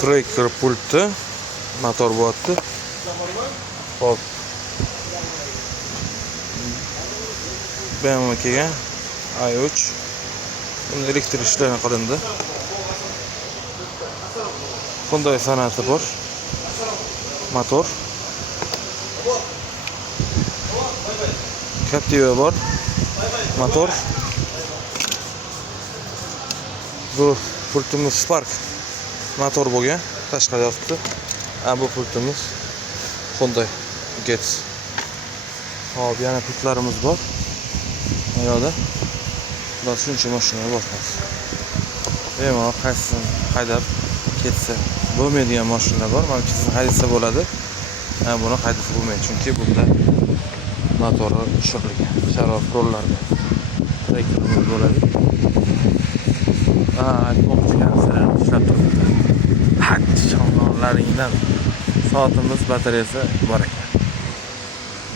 Tracker pulti, motor bo'lyapti. Hop. BMW kelgan i3. Buni elektr ishlari qilindi. Hyundai san'ati bor. Motor. Captiva bor. Motor. Bu pultimiz Spark. Motor bo'lgan, tashqarida yotibdi. Bu pultimiz Hyundai Getz. Hop, yana pultlarimiz bor. Bu yerda. Bular shuncha mashinalar bor. Bemalol qaysini haydab ketsa bo'lmaydigan mashinalar bor. Mana ikisini haydasa bo'ladi. Buni haydasa bo'lmaydi, chunki bunda motori tushirilgan. Sharof rollarda traktorimiz bo'ladi. Kompleksiyalar ishlab turibdi. Haq, shonlaringdan soatimiz batareyasi bor ekan.